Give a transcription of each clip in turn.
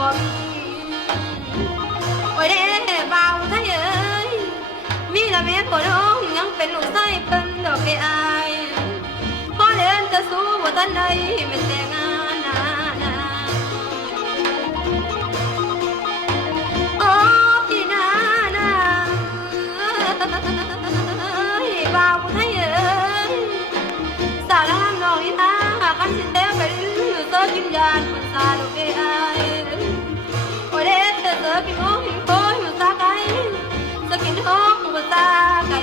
บ่มีโอ้ยเด้บ่าวไทยเอ้ยมีละแม่พ่อน้องยังเป็นลูกชายเพิ่นดอกไอ้ายพอเดินจะสู้บ่ทันใดไม่แต่งงานนะโอ้พี่นาบ่าวไทยเอ้ยสาวน้ำน้องนี่นะคันสิเต้เป็นเจอกินยานมันซาดอกไอ้ายโอ้ยเด้เจอกินโอ้ยโอ้ยมันซาไก่เจอกินโอ้ยมันซาไก่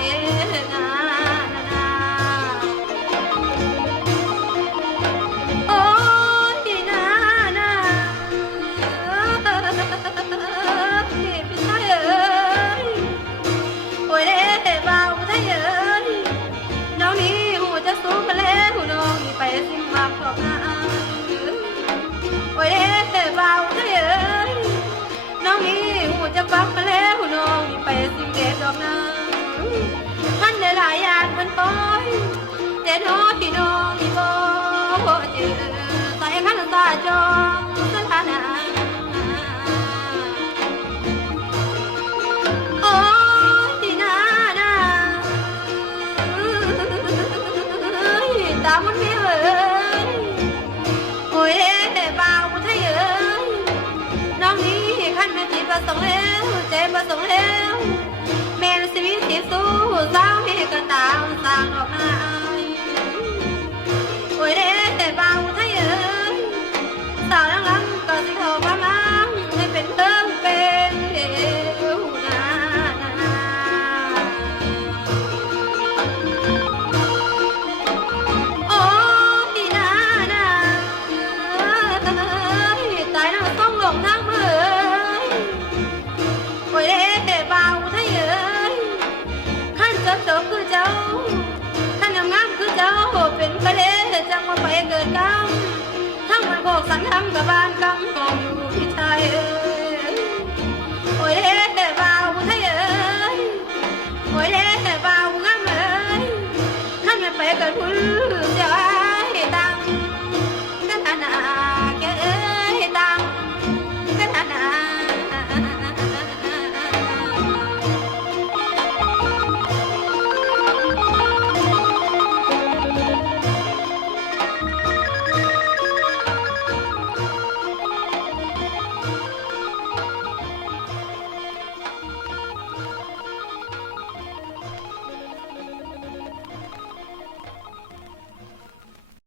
นะโอ้ยพี่นาพี่ชายเอ้ยโอ้ยเด้บ่าวไทยเอ้ยน้องนี่หูจะสู้กันแล้วน้องนี่ไปสิมาขอบหน้าโอ้ยเด้บ่าวไทยเอ้ยน้องนี่หูจะฟักกันแล้วน้องนี่ไปสิเด็ดดอกนาท่านได้หลายอย่างมันปอยแต่น้องพี่น้องนี่บ่เจอใส่ขันตาจองสถานะโอ้ยพี่นาตามันไม่เอ่ยโอ้ยเด้บ่าวไทยเอ้ยน้องนี่ขั้นเป็นจิตประสงค์แล้วเจ็บประสงค์แล้วแม่ชีวิตที่สู้สาวให้กันตามสร้างดอกไม้โอ้ยเด้บ่าวไทยเอ้ยสาวนั่งรำก็สิเขาความอ้างให้เป็นเติมเป็นเอวนาโอ้พี่นาตายแล้วต้องหลงทางเมื่อยโอ้ยเด้บ่าวไทยเอ้ยขั้นจบคือเจ้าขั้นงามคือเจ้าเป็นประเดจังว่าไปเกิดกรรมทั้งมันโกกสังทำกับบ้านกำหองอยู่ที่ชายเอ้ยโอ้ยเด้